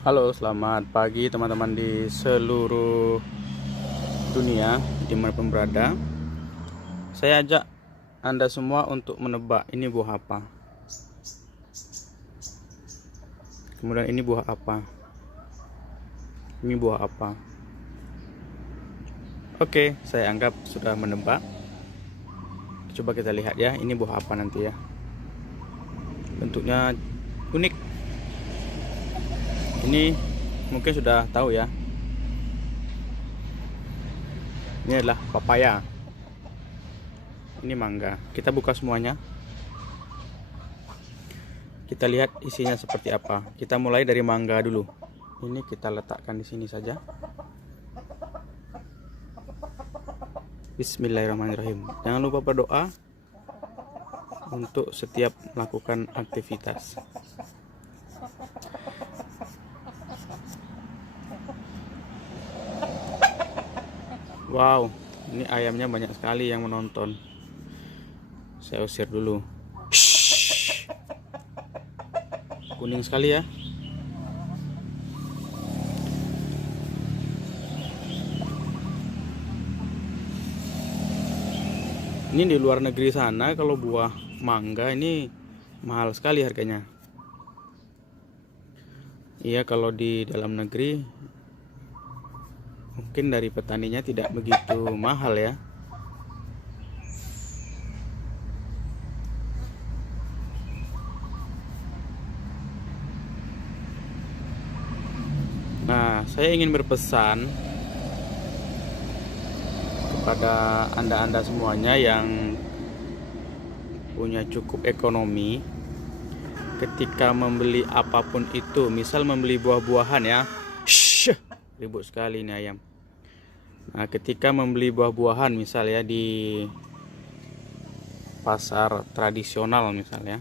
Halo, selamat pagi teman-teman di seluruh dunia dimanapun berada. Saya ajak Anda semua untuk menebak ini buah apa. Kemudian ini buah apa. Ini buah apa. Oke, saya anggap sudah menebak. Coba kita lihat ya, ini buah apa nanti ya. Bentuknya unik. Ini mungkin sudah tahu ya. Ini adalah papaya. Ini mangga. Kita buka semuanya. Kita lihat isinya seperti apa. Kita mulai dari mangga dulu. Ini kita letakkan di sini saja. Bismillahirrahmanirrahim. Jangan lupa berdoa untuk setiap melakukan aktivitas. Wow, ini ayamnya banyak sekali yang menonton. Saya usir dulu. Shhh. Kuning sekali ya. Ini di luar negeri sana kalau buah mangga ini mahal sekali harganya. Iya, kalau di dalam negeri mungkin dari petaninya tidak begitu mahal ya. Nah, saya ingin berpesan kepada Anda-Anda semuanya yang punya cukup ekonomi, ketika membeli apapun itu, misal membeli buah-buahan ya. Shhh, ribut sekali ini ayam. Nah, ketika membeli buah-buahan misal ya di pasar tradisional misalnya,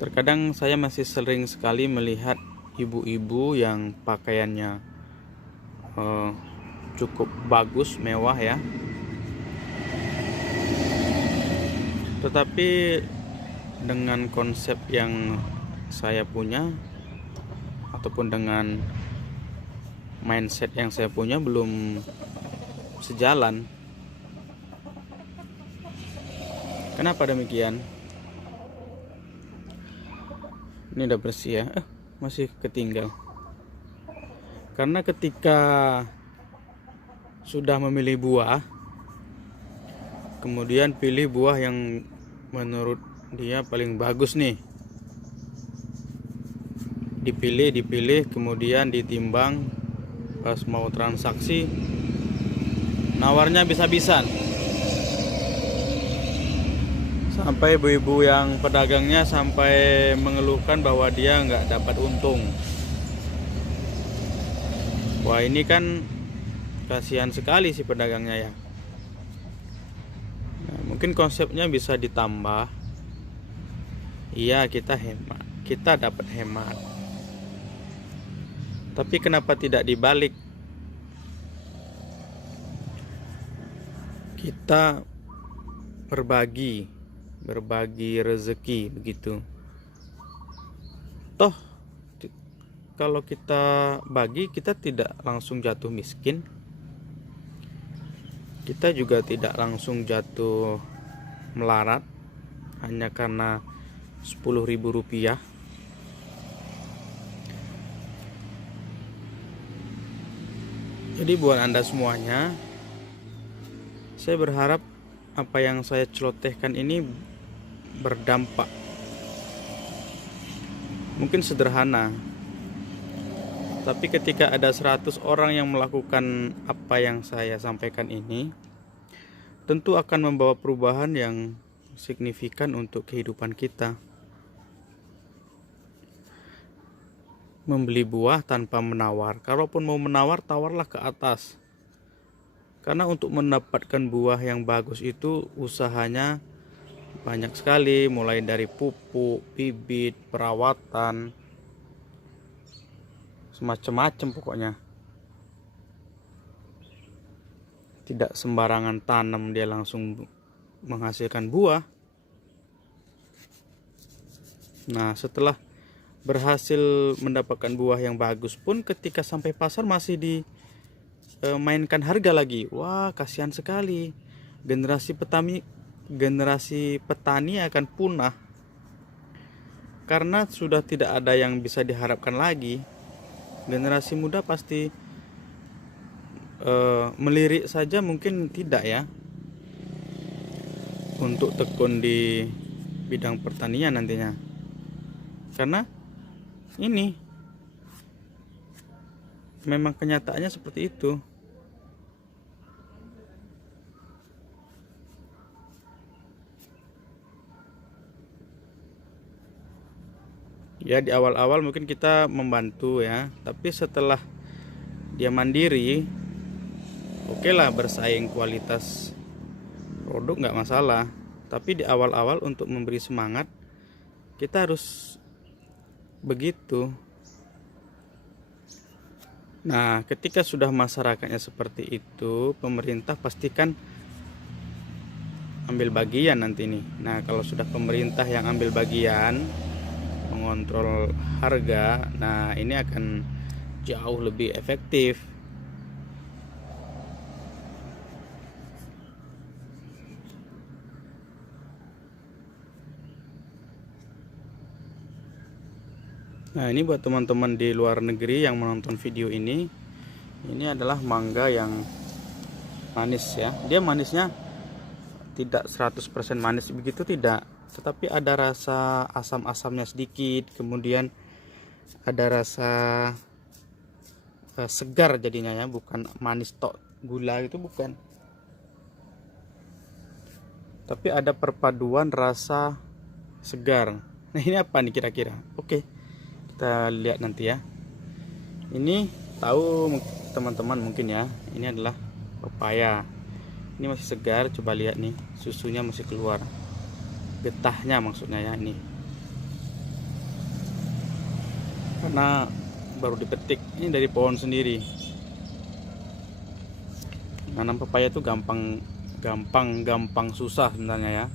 terkadang saya masih sering sekali melihat ibu-ibu yang pakaiannya cukup bagus, mewah ya, tetapi dengan konsep yang saya punya ataupun dengan mindset yang saya punya belum sejalan. Kenapa demikian? Ini udah bersih ya. Masih ketinggal. Karena ketika sudah memilih buah, kemudian pilih buah yang menurut dia paling bagus nih, dipilih, kemudian ditimbang, pas mau transaksi nawarnya bisa-bisan, sampai ibu-ibu yang pedagangnya sampai mengeluhkan bahwa dia nggak dapat untung. Wah, ini kan kasihan sekali si pedagangnya ya. Nah, mungkin konsepnya bisa ditambah. Iya, kita hemat, kita dapat hemat. Tapi kenapa tidak dibalik? Kita berbagi rezeki begitu. Toh kalau kita bagi, kita tidak langsung jatuh miskin. Kita juga tidak langsung jatuh melarat hanya karena 10.000 rupiah. Jadi buat Anda semuanya, saya berharap apa yang saya celotehkan ini berdampak. Mungkin sederhana, tapi ketika ada 100 orang yang melakukan apa yang saya sampaikan ini, tentu akan membawa perubahan yang signifikan untuk kehidupan kita. Membeli buah tanpa menawar. Kalaupun mau menawar, tawarlah ke atas. Karena untuk mendapatkan buah yang bagus itu usahanya banyak sekali, mulai dari pupuk, bibit, perawatan, semacam-macam pokoknya. Tidak sembarangan tanam dia langsung menghasilkan buah. Nah, setelah berhasil mendapatkan buah yang bagus pun ketika sampai pasar masih dimainkan harga lagi. Wah, kasihan sekali. Generasi petani akan punah karena sudah tidak ada yang bisa diharapkan lagi. Generasi muda pasti melirik saja mungkin tidak ya untuk tekun di bidang pertanian nantinya, karena ini memang kenyataannya seperti itu. Ya, di awal-awal mungkin kita membantu ya, tapi setelah dia mandiri, oke lah, bersaing kualitas produk nggak masalah. Tapi di awal-awal untuk memberi semangat kita harus begitu. Nah, ketika sudah masyarakatnya seperti itu, pemerintah pastikan ambil bagian nanti nih. Nah, kalau sudah pemerintah yang ambil bagian mengontrol harga, nah ini akan jauh lebih efektif. Nah, ini buat teman-teman di luar negeri yang menonton video ini adalah mangga yang manis ya. Dia manisnya tidak 100% manis begitu, tidak, tetapi ada rasa asam-asamnya sedikit, kemudian ada rasa segar jadinya ya, bukan manis tok gula itu, bukan. Tapi ada perpaduan rasa segar. Nah, ini apa nih kira-kira? Oke, kita lihat nanti ya. Ini tahu teman-teman mungkin ya, ini adalah pepaya. Ini masih segar, coba lihat nih, susunya masih keluar, getahnya maksudnya ya, ini karena baru dipetik, ini dari pohon sendiri. Nanam pepaya itu gampang susah sebenarnya ya.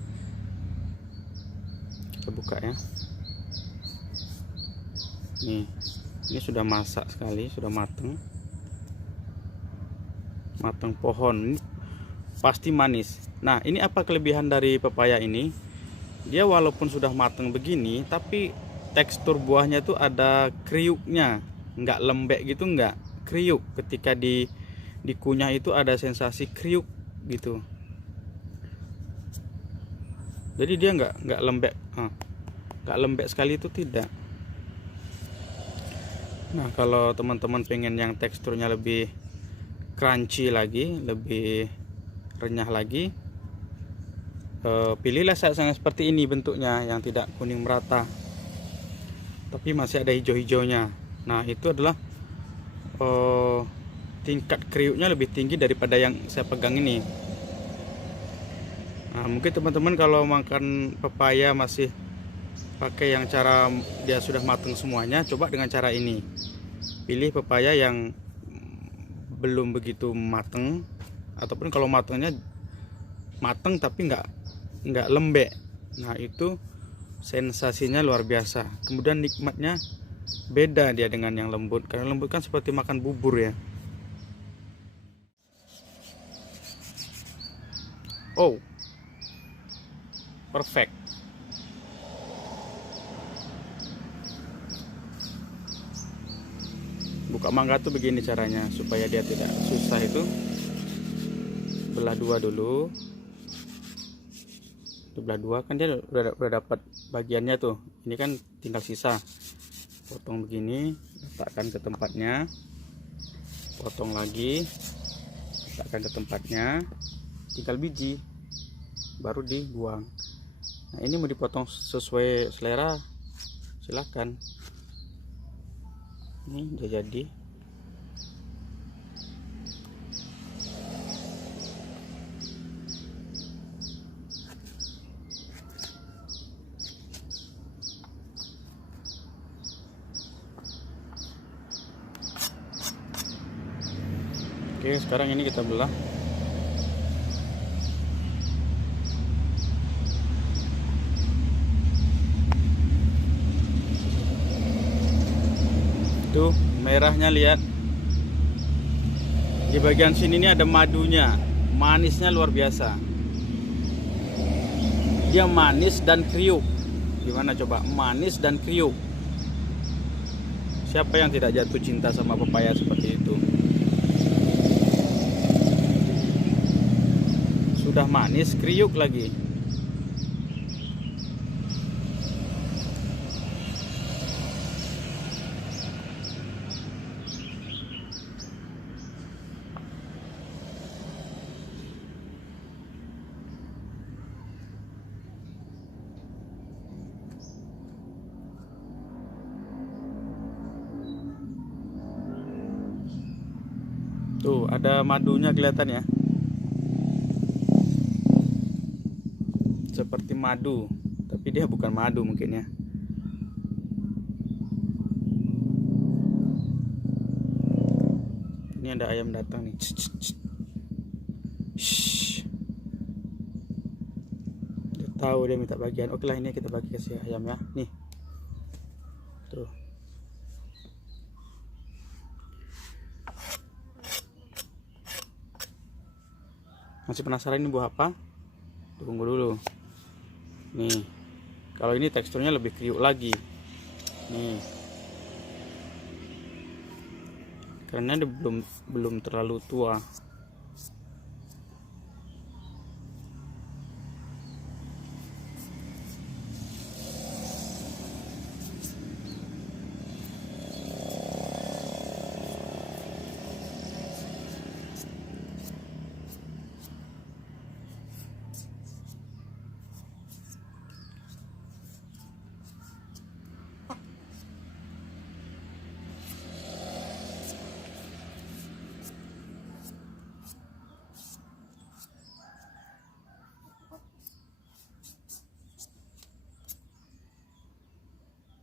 Kita buka ya. Nih, ini sudah masak sekali, sudah mateng pohon, ini pasti manis. Nah, ini apa kelebihan dari pepaya ini? Dia walaupun sudah mateng begini, tapi tekstur buahnya tuh ada kriuknya, nggak lembek gitu, nggak kriuk. Ketika dikunyah itu ada sensasi kriuk gitu. Jadi dia nggak lembek, nggak lembek sekali itu, tidak. Nah, kalau teman-teman pengen yang teksturnya lebih crunchy lagi, lebih renyah lagi, pilihlah sayur-sayuran seperti ini bentuknya, yang tidak kuning merata tapi masih ada hijau-hijaunya. Nah, itu adalah tingkat kriuknya lebih tinggi daripada yang saya pegang ini. Nah, mungkin teman-teman kalau makan pepaya masih pakai yang cara dia sudah matang semuanya, coba dengan cara ini. Pilih pepaya yang belum begitu matang, ataupun kalau matangnya matang tapi nggak lembek. Nah, itu sensasinya luar biasa. Kemudian nikmatnya beda dia dengan yang lembut, karena lembut kan seperti makan bubur ya. Oh, perfect. Buka mangga tuh begini caranya supaya dia tidak susah. Itu belah dua dulu, belah dua kan dia udah dapat bagiannya tuh. Ini kan tinggal sisa. Potong begini, letakkan ke tempatnya, potong lagi, letakkan ke tempatnya, tinggal biji baru dibuang. Nah, ini mau dipotong sesuai selera, silakan. Ini udah jadi. Oke, sekarang ini kita belah. merahnya lihat. Di bagian sini ini ada madunya, manisnya luar biasa. Dia manis dan kriuk. Gimana coba? Manis dan kriuk. Siapa yang tidak jatuh cinta sama pepaya seperti itu? Sudah manis, kriuk lagi. Tuh, ada madunya kelihatan ya. Seperti madu, tapi dia bukan madu mungkin ya. Ini ada ayam datang nih. Shh. Dia tahu dia minta bagian. Oke lah, ini kita bagi kasih ayam ya. Nih. Tuh. Masih penasaran ini buah apa? Tunggu dulu. Nih, kalau ini teksturnya lebih kriuk lagi. Nih, karena dia belum terlalu tua.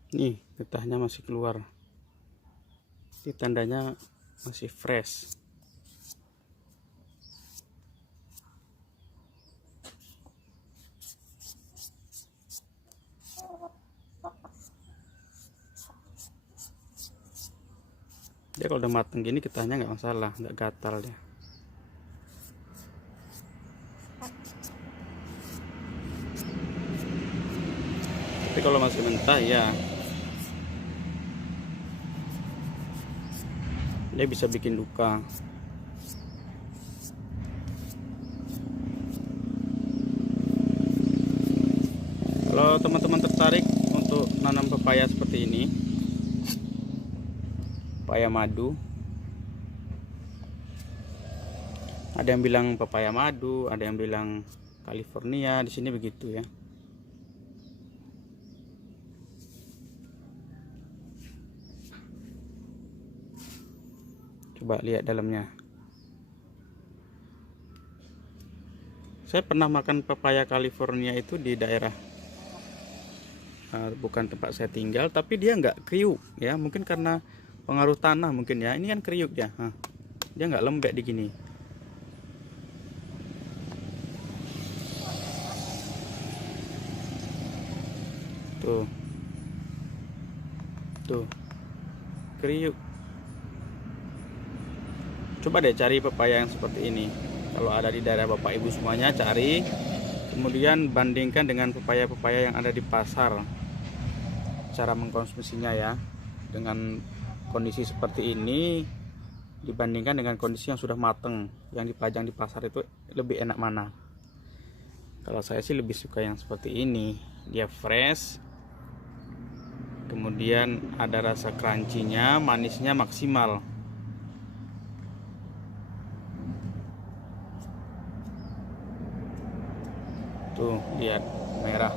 Nih, getahnya masih keluar. Ini tandanya masih fresh. Dia kalau udah mateng gini getahnya nggak masalah, nggak gatal dia. Tapi kalau masih mentah ya dia bisa bikin luka. Kalau teman-teman tertarik untuk nanam pepaya seperti ini, pepaya madu, ada yang bilang pepaya madu, ada yang bilang California, di sini begitu ya. Coba lihat dalamnya. Saya pernah makan pepaya California itu di daerah bukan tempat saya tinggal, tapi dia nggak kriuk ya, mungkin karena pengaruh tanah mungkin ya. Ini kan kriuk ya, dia nggak lembek di gini. Tuh kriuk. Coba deh cari pepaya yang seperti ini. Kalau ada di daerah Bapak Ibu semuanya, cari. Kemudian bandingkan dengan pepaya-pepaya yang ada di pasar. Cara mengkonsumsinya ya. Dengan kondisi seperti ini dibandingkan dengan kondisi yang sudah mateng, yang dipajang di pasar, itu lebih enak mana? Kalau saya sih lebih suka yang seperti ini. Dia fresh. Kemudian ada rasa crunchy-nya, manisnya maksimal. Tuh, lihat merah.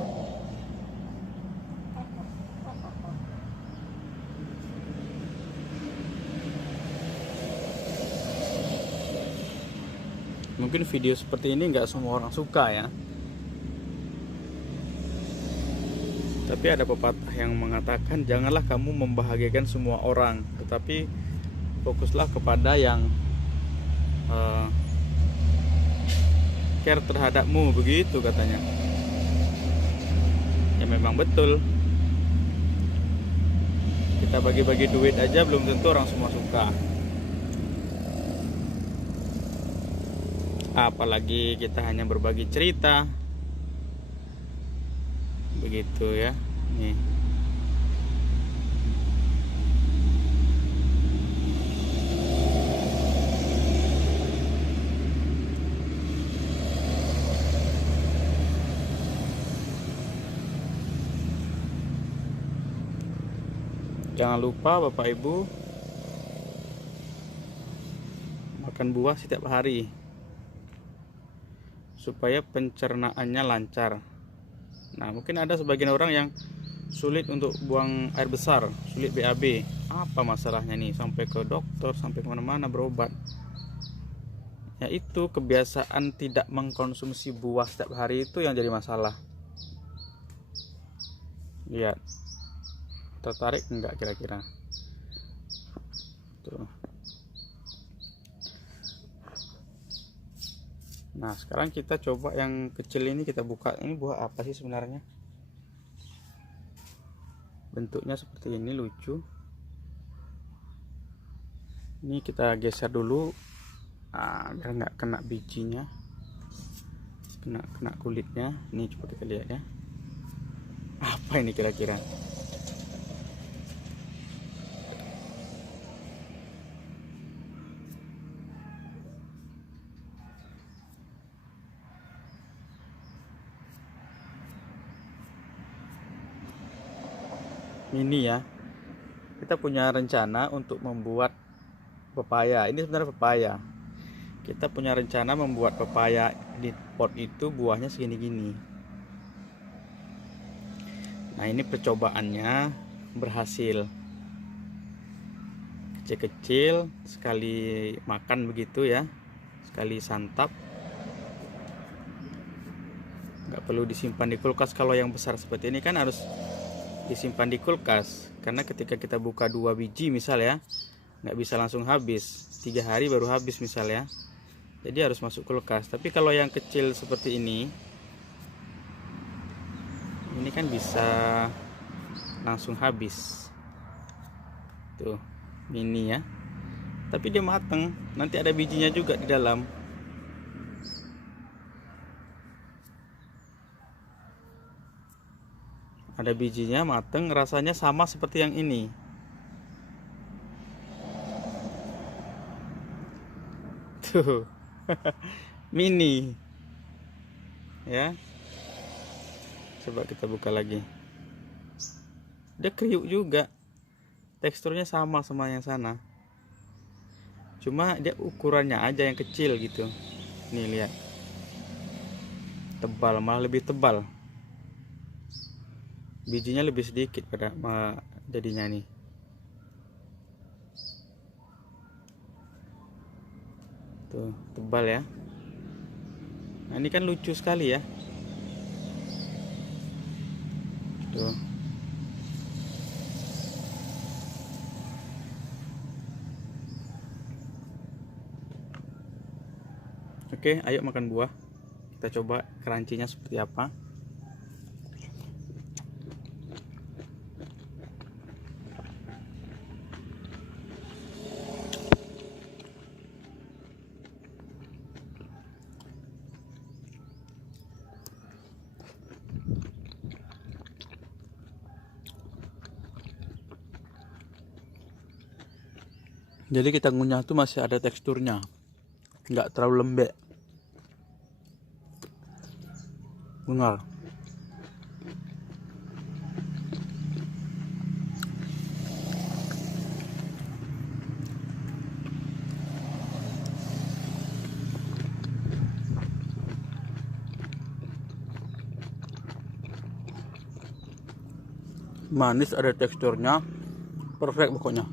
Mungkin video seperti ini nggak semua orang suka ya. Tapi ada pepatah yang mengatakan janganlah kamu membahagiakan semua orang, tetapi fokuslah kepada yang care terhadapmu, begitu katanya. Ya memang betul. Kita Kita bagi-bagi duit aja belum tentu orang semua suka. Apalagi kita hanya berbagi cerita. Begitu ya. Nih. Jangan lupa Bapak Ibu makan buah setiap hari supaya pencernaannya lancar. Nah, mungkin ada sebagian orang yang sulit untuk buang air besar, sulit BAB. Apa masalahnya nih? Sampai ke dokter, sampai kemana-mana berobat. Yaitu kebiasaan tidak mengkonsumsi buah setiap hari itu yang jadi masalah. Lihat. Tertarik enggak kira-kira? Tuh. Nah, sekarang kita coba yang kecil ini, kita buka. Ini buah apa sih sebenarnya? Bentuknya seperti ini, lucu. Ini kita geser dulu, biar nggak kena bijinya, kena kulitnya. Ini coba kita lihat ya. Apa ini kira-kira? Ini ya, kita punya rencana untuk membuat pepaya. Ini sebenarnya pepaya. Kita punya rencana membuat pepaya di pot itu buahnya segini-gini. Nah, ini percobaannya berhasil. Kecil-kecil, sekali makan begitu ya, sekali santap. Nggak perlu disimpan di kulkas. Kalau yang besar seperti ini kan harus disimpan di kulkas, karena ketika kita buka 2 biji misal ya, nggak bisa langsung habis, 3 hari baru habis misal ya, jadi harus masuk kulkas. Tapi kalau yang kecil seperti ini kan bisa langsung habis tuh, mini ya, tapi dia mateng, nanti ada bijinya juga di dalam. Ada bijinya, mateng, rasanya sama seperti yang ini. Tuh. Mini. Ya. Coba kita buka lagi. Dia kriuk juga. Teksturnya sama yang sana. Cuma dia ukurannya aja yang kecil gitu. Nih lihat. Tebal, malah lebih tebal. Bijinya lebih sedikit pada jadinya nih. Tuh, tebal ya. Nah, ini kan lucu sekali ya. Tuh. Oke, ayo makan buah. Kita coba crunchy-nya seperti apa. Jadi kita ngunyah tuh masih ada teksturnya, nggak terlalu lembek. Benar. Manis, ada teksturnya, perfect pokoknya.